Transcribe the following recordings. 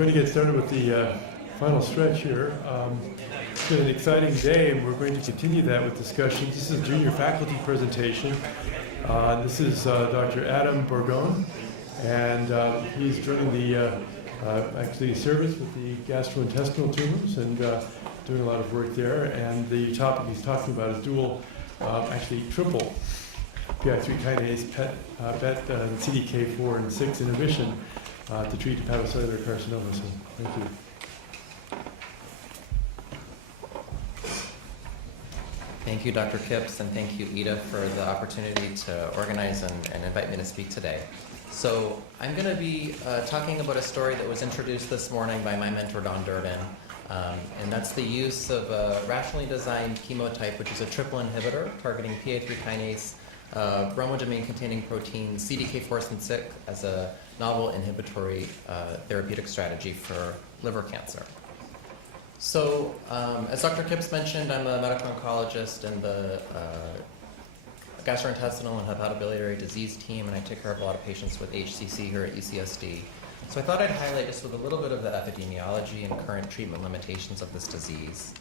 going to get started with the final stretch here. It's been an exciting day, and we're going to continue that with discussions. This is a junior faculty presentation. This is Dr. Adam Burgoyne, and he's joining the actually service with the gastrointestinal tumors and doing a lot of work there. And the topic he's talking about is dual, actually triple PI3 kinase, BET, CDK4 and 6 inhibition to treat hepatocellular carcinoma. So, thank you. Thank you, Dr. Kipps, and thank you, Ida, for the opportunity to organize and invite me to speak today. So I'm going to be talking about a story that was introduced this morning by my mentor, Don Durden, and that's the use of a rationally designed chemotype, which is a triple inhibitor targeting PI3 kinase, bromodomain-containing protein, CDK4 and 6 as a novel inhibitory therapeutic strategy for liver cancer. So, as Dr. Kipps mentioned, I'm a medical oncologist in the gastrointestinal and hepatobiliary disease team, and I take care of a lot of patients with HCC here at UCSD. So I thought I'd highlight just with a little bit of the epidemiology and current treatment limitations of this disease.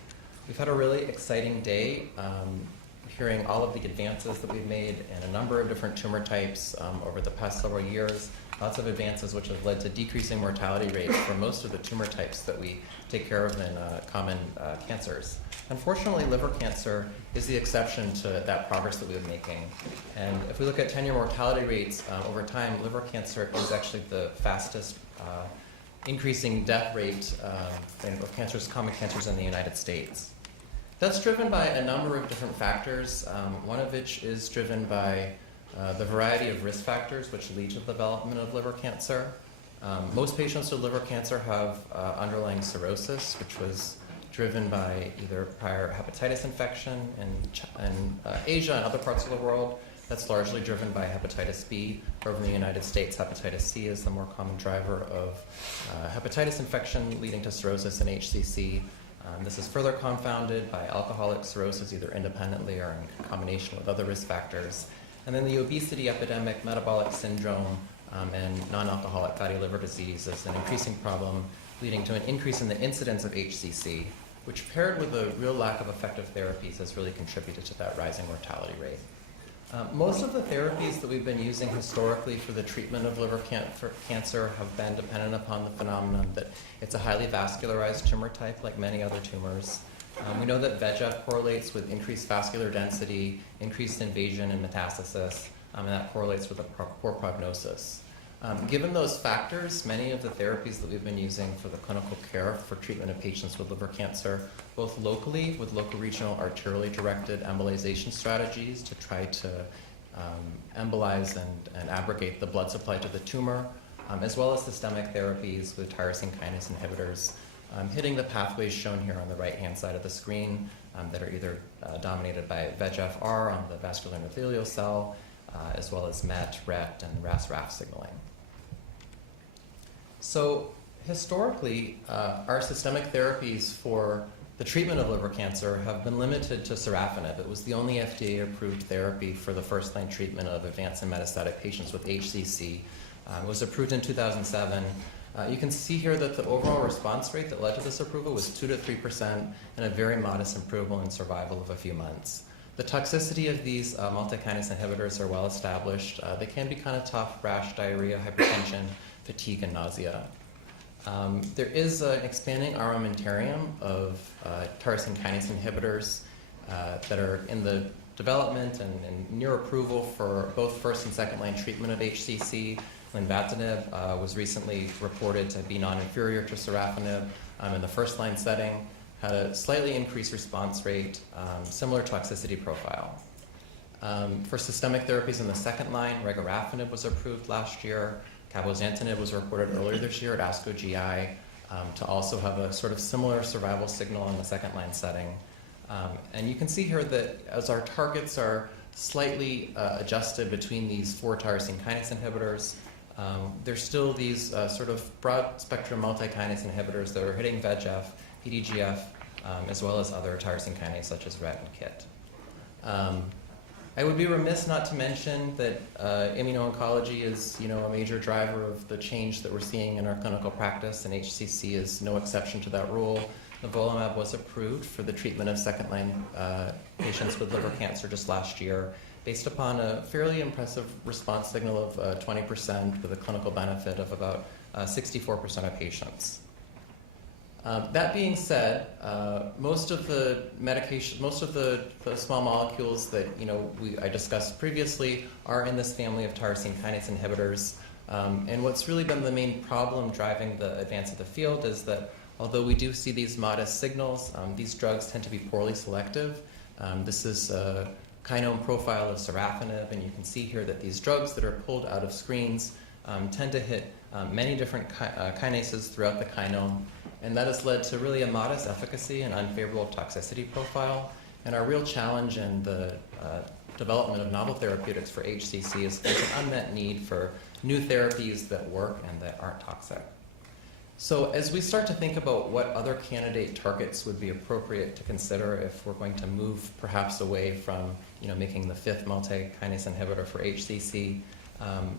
We've had a really exciting day hearing all of the advances that we've made in a number of different tumor types over the past several years. Lots of advances which have led to decreasing mortality rates for most of the tumor types that we take care of in common cancers. Unfortunately, liver cancer is the exception to that progress that we've been making. And if we look at 10-year mortality rates over time, liver cancer is actually the fastest increasing death rate of cancers, common cancers in the United States. That's driven by a number of different factors, one of which is driven by the variety of risk factors which lead to the development of liver cancer. Most patients with liver cancer have underlying cirrhosis, which was driven by either prior hepatitis infection in Asia and other parts of the world. That's largely driven by hepatitis B. Over in the United States, hepatitis C is the more common driver of hepatitis infection leading to cirrhosis and HCC. This is further confounded by alcoholic cirrhosis, either independently or in combination with other risk factors. And then the obesity epidemic, metabolic syndrome, and non-alcoholic fatty liver disease is an increasing problem, leading to an increase in the incidence of HCC, which paired with a real lack of effective therapies has really contributed to that rising mortality rate. Most of the therapies that we've been using historically for the treatment of liver cancer have been dependent upon the phenomenon that it's a highly vascularized tumor type, like many other tumors. We know that VEGF correlates with increased vascular density, increased invasion and metastasis, and that correlates with a poor prognosis. Given those factors, many of the therapies that we've been using for the clinical care for treatment of patients with liver cancer, both locally with local regional arterially directed embolization strategies to try to embolize and abrogate the blood supply to the tumor, as well as systemic therapies with tyrosine kinase inhibitors, hitting the pathways shown here on the right-hand side of the screen that are either dominated by VEGF-R on the vascular endothelial cell, as well as MET, RET, and RAS-RAF signaling. So historically, our systemic therapies for the treatment of liver cancer have been limited to sorafenib. It was the only FDA-approved therapy for the first-line treatment of advanced and metastatic patients with HCC. It was approved in 2007. You can see here that the overall response rate that led to this approval was 2 to 3% and a very modest improvement in survival of a few months. The toxicity of these multi-kinase inhibitors are well established. They can be kind of tough: rash, diarrhea, hypertension, fatigue, and nausea. There is an expanding armamentarium of tyrosine kinase inhibitors that are in the development and near approval for both first and second line treatment of HCC. Lenvatinib was recently reported to be non-inferior to sorafenib in the first line setting, had a slightly increased response rate, similar toxicity profile. For systemic therapies in the second line, regorafenib was approved last year. Cabozantinib was reported earlier this year at ASCO GI to also have a sort of similar survival signal in the second line setting. And you can see here that as our targets are slightly adjusted between these 4 tyrosine kinase inhibitors, there's still these sort of broad spectrum multi-kinase inhibitors that are hitting VEGF, PDGF, as well as other tyrosine kinase such as RET and KIT. I would be remiss not to mention that immuno-oncology is, a major driver of the change that we're seeing in our clinical practice, and HCC is no exception to that rule. Nivolumab was approved for the treatment of second-line patients with liver cancer just last year, based upon a fairly impressive response signal of 20% with a clinical benefit of about 64% of patients. That being said, most of the medication, most of the small molecules that I discussed previously are in this family of tyrosine kinase inhibitors. And what's really been the main problem driving the advance of the field is that although we do see these modest signals, these drugs tend to be poorly selective. This is a kinome profile of sorafenib, and you can see here that these drugs that are pulled out of screens tend to hit many different kinases throughout the kinome, and that has led to really a modest efficacy and unfavorable toxicity profile. And our real challenge in the development of novel therapeutics for HCC is there's an unmet need for new therapies that work and that aren't toxic. So as we start to think about what other candidate targets would be appropriate to consider if we're going to move perhaps away from making the fifth multi-kinase inhibitor for HCC,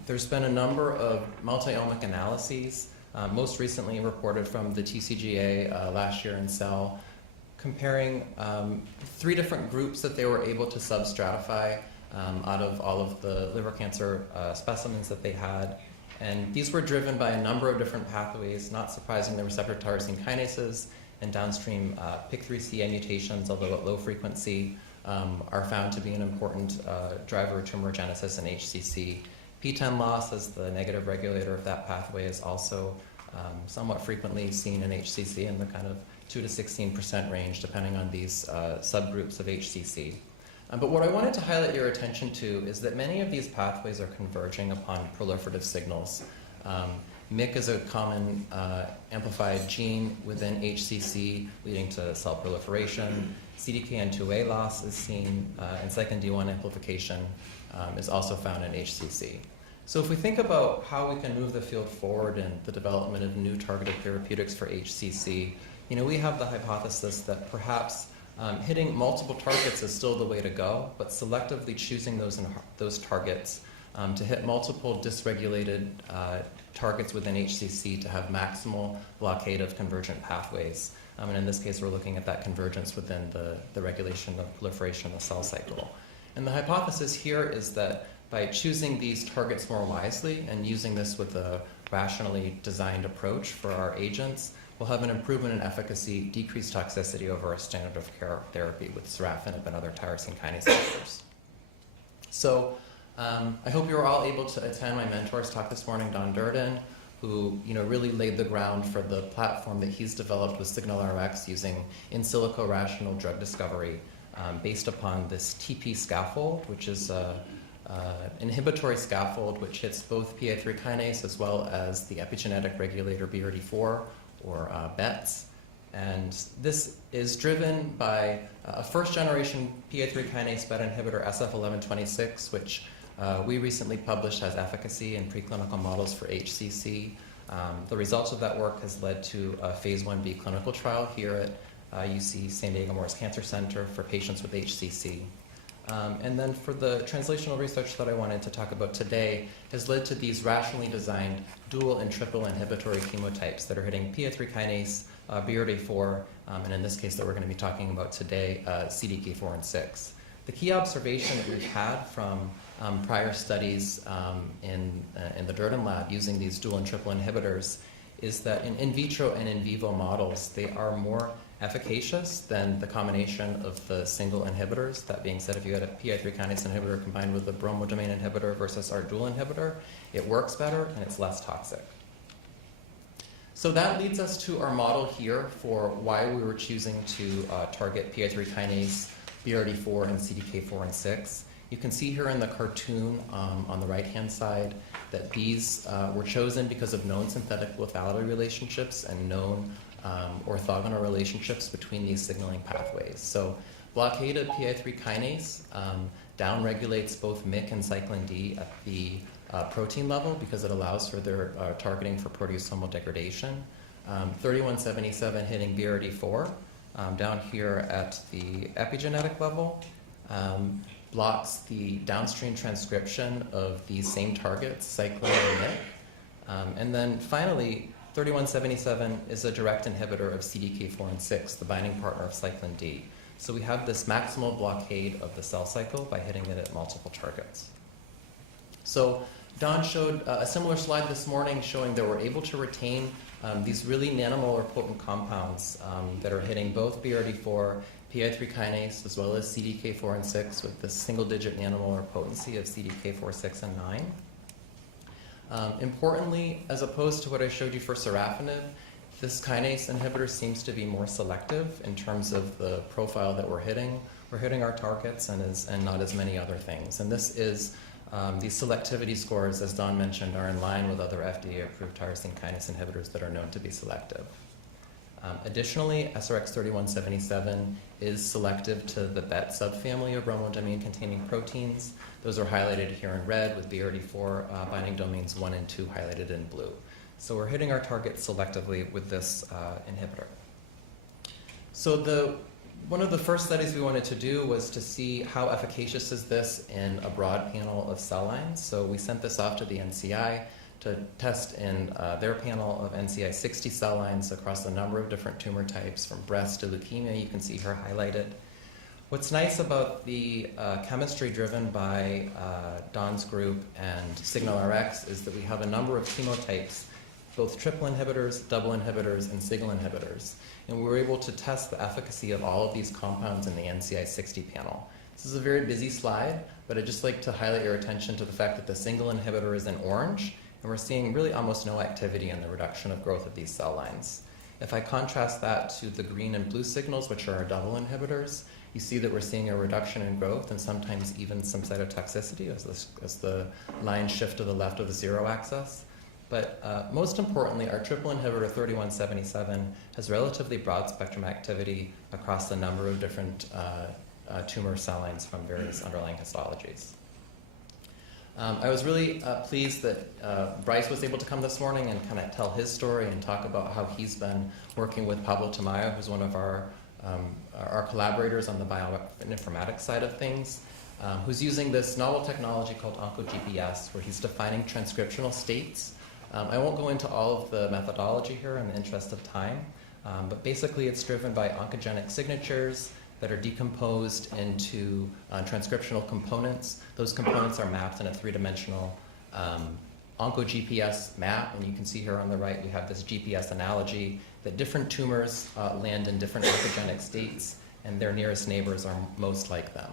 there's been a number of multi-omic analyses, most recently reported from the TCGA last year in Cell, comparing 3 different groups that they were able to substratify out of all of the liver cancer specimens that they had. And these were driven by a number of different pathways. Not surprising, the receptor tyrosine kinases and downstream PIK3CA mutations, although at low frequency, are found to be an important driver of tumorigenesis in HCC. PTEN loss as the negative regulator of that pathway is also somewhat frequently seen in HCC in the kind of 2 to 16% range, depending on these subgroups of HCC. But what I wanted to highlight your attention to is that many of these pathways are converging upon proliferative signals. MYC is a common amplified gene within HCC, leading to cell proliferation. CDKN2A loss is seen, and cyclin D1 amplification is also found in HCC. So if we think about how we can move the field forward in the development of new targeted therapeutics for HCC, we have the hypothesis that perhaps hitting multiple targets is still the way to go, but selectively choosing those targets to hit multiple dysregulated targets within HCC to have maximal blockade of convergent pathways. And in this case, we're looking at that convergence within the regulation of proliferation of the cell cycle. And the hypothesis here is that by choosing these targets more wisely and using this with a rationally designed approach for our agents, we'll have an improvement in efficacy, decreased toxicity over a standard of care therapy with sorafenib and other tyrosine kinase inhibitors. So I hope you were all able to attend my mentor's talk this morning, Don Durden, who really laid the ground for the platform that he's developed with SignalRx using in silico rational drug discovery based upon this TP scaffold, which is inhibitory scaffold which hits both PI3 kinase as well as the epigenetic regulator BRD4, or BETs. And this is driven by a first-generation PI3 kinase BET inhibitor, SF1126, which we recently published has efficacy in preclinical models for HCC. The results of that work has led to a phase 1b clinical trial here at UC San Diego Morris Cancer Center for patients with HCC. And then for the translational research that I wanted to talk about today has led to these rationally designed dual and triple inhibitory chemotypes that are hitting PI3 kinase, BRD4, and in this case that we're going to be talking about today, CDK4 and 6. The key observation that we've had from prior studies in the Durden lab using these dual and triple inhibitors is that in vitro and in vivo models, they are more efficacious than the combination of the single inhibitors. That being said, if you had a PI3 kinase inhibitor combined with a bromodomain inhibitor versus our dual inhibitor, it works better and it's less toxic. So that leads us to our model here for why we were choosing to target PI3 kinase, BRD4, and CDK4 and 6. You can see here in the cartoon on the right-hand side that these were chosen because of known synthetic lethality relationships and known orthogonal relationships between these signaling pathways. So blockade of PI3 kinase downregulates both MYC and cyclin D at the protein level because it allows for their targeting for proteasomal degradation. 3177 hitting BRD4 down here at the epigenetic level. blocks the downstream transcription of these same targets, cyclin and MYC. And then finally, 3177 is a direct inhibitor of CDK4 and 6, the binding partner of cyclin D. So we have this maximal blockade of the cell cycle by hitting it at multiple targets. So Don showed a similar slide this morning showing that we're able to retain these really nanomolar potent compounds that are hitting both BRD4, PI3 kinase, as well as CDK4 and 6 with this single-digit nanomolar potency of CDK4, 6, and 9. Importantly, as opposed to what I showed you for sorafenib, this kinase inhibitor seems to be more selective in terms of the profile that we're hitting. We're hitting our targets and not as many other things. And this is, these selectivity scores, as Don mentioned, are in line with other FDA-approved tyrosine kinase inhibitors that are known to be selective. Additionally, SRX3177 is selective to the BET subfamily of bromodomain-containing proteins. Those are highlighted here in red with BRD4 binding domains 1 and 2 highlighted in blue. So we're hitting our target selectively with this inhibitor. So one of the first studies we wanted to do was to see how efficacious is this in a broad panel of cell lines. So we sent this off to the NCI to test in their panel of NCI 60 cell lines across a number of different tumor types, from breast to leukemia. You can see here highlighted. What's nice about the chemistry driven by Don's group and SignalRx is that we have a number of chemotypes, both triple inhibitors, double inhibitors, and single inhibitors. And we were able to test the efficacy of all of these compounds in the NCI 60 panel. This is a very busy slide, but I'd just like to highlight your attention to the fact that the single inhibitor is in orange, and we're seeing really almost no activity in the reduction of growth of these cell lines. If I contrast that to the green and blue signals, which are our double inhibitors, you see that we're seeing a reduction in growth and sometimes even some cytotoxicity as the lines shift to the left of the zero axis. But most importantly, our triple inhibitor 3177 has relatively broad spectrum activity across a number of different tumor cell lines from various underlying histologies. I was really pleased that Bryce was able to come this morning and kind of tell his story and talk about how he's been working with Pablo Tamayo, who's one of our collaborators on the bioinformatics side of things, who's using this novel technology called OncoGPS, where he's defining transcriptional states. I won't go into all of the methodology here in the interest of time, but basically it's driven by oncogenic signatures that are decomposed into transcriptional components. Those components are mapped in a three-dimensional OncoGPS map, and you can see here on the right we have this GPS analogy that different tumors land in different oncogenic states, and their nearest neighbors are most like them.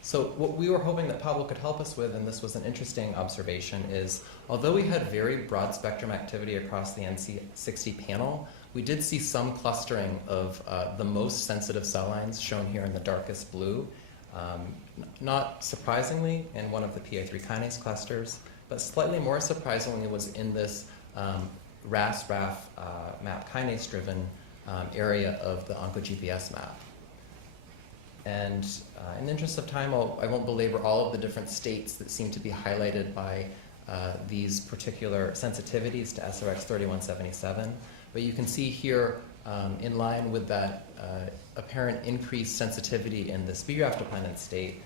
So what we were hoping that Pablo could help us with, and this was an interesting observation, is although we had very broad spectrum activity across the NC60 panel, we did see some clustering of the most sensitive cell lines shown here in the darkest blue. Not surprisingly, in one of the PI3 kinase clusters, but slightly more surprisingly was in this RAS-RAF MAP kinase-driven area of the OncoGPS map. And in the interest of time, I won't belabor all of the different states that seem to be highlighted by these particular sensitivities to SRX3177. But you can see here, in line with that apparent increased sensitivity in this BRAF-dependent state,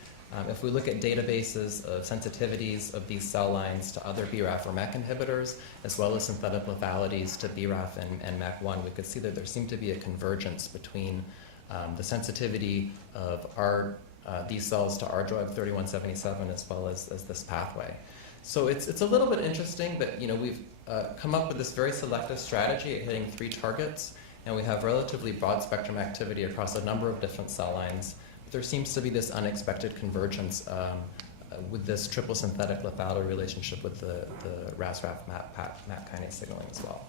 if we look at databases of sensitivities of these cell lines to other BRAF or MEK inhibitors, as well as synthetic lethalities to BRAF and MEK1, we could see that there seemed to be a convergence between the sensitivity of these cells to our drug 3177 as well as this pathway. So it's a little bit interesting, but we've come up with this very selective strategy at hitting 3 targets, and we have relatively broad spectrum activity across a number of different cell lines. But there seems to be this unexpected convergence with this triple synthetic lethality relationship with the RAS-RAF MAP kinase signaling as well.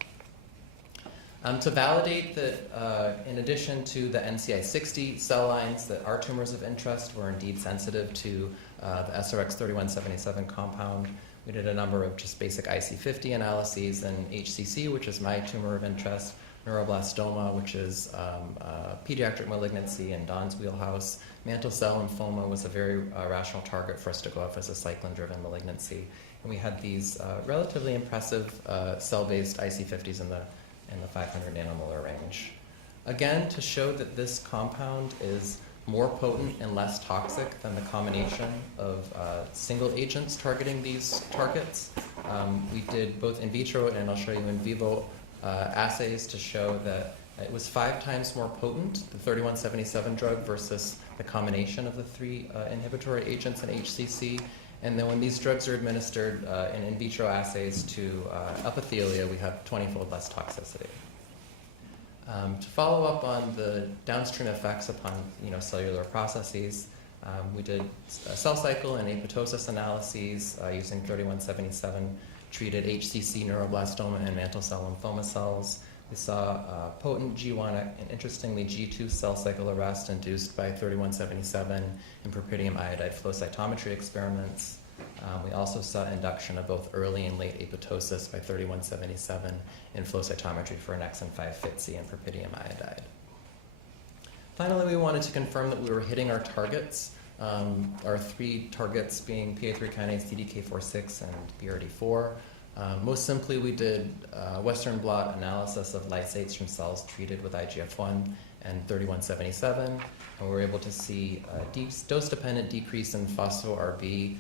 To validate that, in addition to the NCI 60 cell lines, that our tumors of interest were indeed sensitive to the SRX3177 compound, we did a number of just basic IC50 analyses in HCC, which is my tumor of interest, neuroblastoma, which is pediatric malignancy in Don's wheelhouse. Mantle cell lymphoma was a very rational target for us to go after as a cyclin-driven malignancy. And we had these relatively impressive cell-based IC50s in the 500 nanomolar range. Again, to show that this compound is more potent and less toxic than the combination of single agents targeting these targets. We did both in vitro and I'll show you in vivo assays to show that it was 5 times more potent, the 3177 drug, versus the combination of the 3 inhibitory agents in HCC. And then when these drugs are administered in vitro assays to epithelia, we have 20-fold less toxicity. To follow up on the downstream effects upon cellular processes, we did cell cycle and apoptosis analyses using 3177 treated HCC neuroblastoma and mantle cell lymphoma cells. We saw potent G1 and interestingly G2 cell cycle arrest induced by 3177 in propydium iodide flow cytometry experiments. We also saw induction of both early and late apoptosis by 3177 in flow cytometry for annexin 5 FITC and propydium iodide. Finally, we wanted to confirm that we were hitting our targets, our 3 targets being PI3 kinase, CDK4/6, and BRD4. Most simply, we did Western blot analysis of lysates from cells treated with IGF-1 and 3177, and we were able to see a dose-dependent decrease in phospho-Rb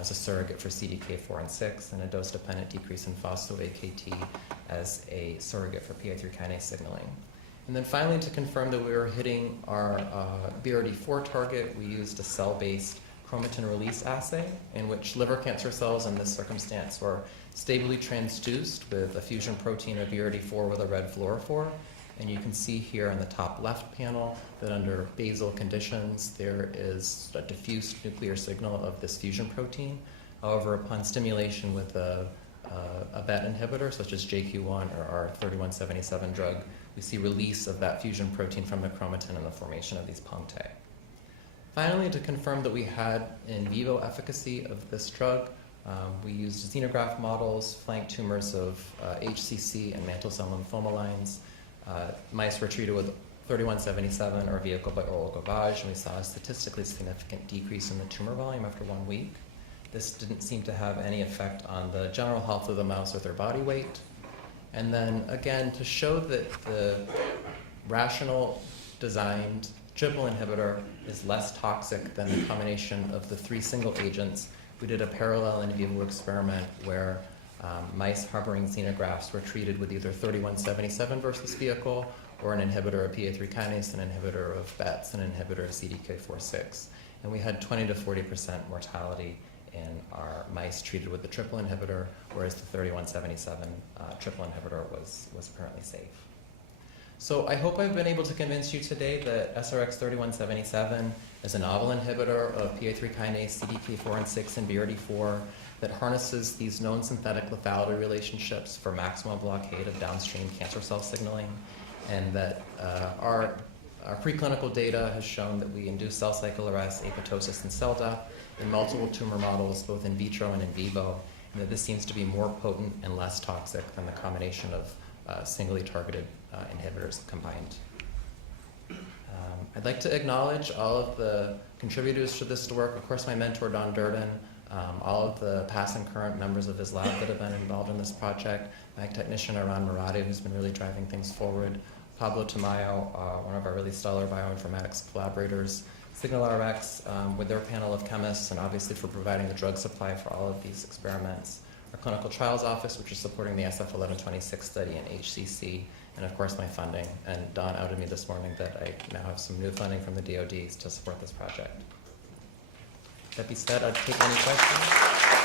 as a surrogate for CDK4 and 6, and a dose-dependent decrease in phospho-AKT as a surrogate for PI3 kinase signaling. And then finally, to confirm that we were hitting our BRD4 target, we used a cell-based chromatin release assay in which liver cancer cells in this circumstance were stably transduced with a fusion protein of BRD4 with a red fluorophore. And you can see here on the top left panel that under basal conditions, there is a diffuse nuclear signal of this fusion protein. However, upon stimulation with a BET inhibitor, such as JQ1 or our 3177 drug, we see release of that fusion protein from the chromatin and the formation of these punctae. Finally, to confirm that we had in vivo efficacy of this drug, we used xenograft models, flank tumors of HCC and mantle cell lymphoma lines. Mice were treated with 3177 or vehicle by oral gavage, and we saw a statistically significant decrease in the tumor volume after 1 week. This didn't seem to have any effect on the general health of the mouse or their body weight. And then again, to show that the rational designed triple inhibitor is less toxic than the combination of the 3 single agents, we did a parallel in vivo experiment where mice harboring xenografts were treated with either 3177 versus vehicle, or an inhibitor of PI3 kinase, an inhibitor of BETs, an inhibitor of CDK4/6. And we had 20 to 40% mortality in our mice treated with the triple inhibitor, whereas the 3177 triple inhibitor was apparently safe. So I hope I've been able to convince you today that SRX3177 is a novel inhibitor of PI3 kinase, CDK4 and 6, and BRD4 that harnesses these known synthetic lethality relationships for maximal blockade of downstream cancer cell signaling, and that our preclinical data has shown that we induce cell cycle arrest, apoptosis, and cell death in multiple tumor models, both in vitro and in vivo, and that this seems to be more potent and less toxic than the combination of singly targeted inhibitors combined. I'd like to acknowledge all of the contributors to this work. Of course, my mentor, Don Durden, all of the past and current members of his lab that have been involved in this project, my technician, Aran Muradi, who's been really driving things forward, Pablo Tamayo, one of our really stellar bioinformatics collaborators, SignalRx with their panel of chemists, and obviously for providing the drug supply for all of these experiments. Our clinical trials office, which is supporting the SF1126 study in HCC, and of course my funding. And Don outed me this morning that I now have some new funding from the DoD to support this project. That being said, I'd take any questions.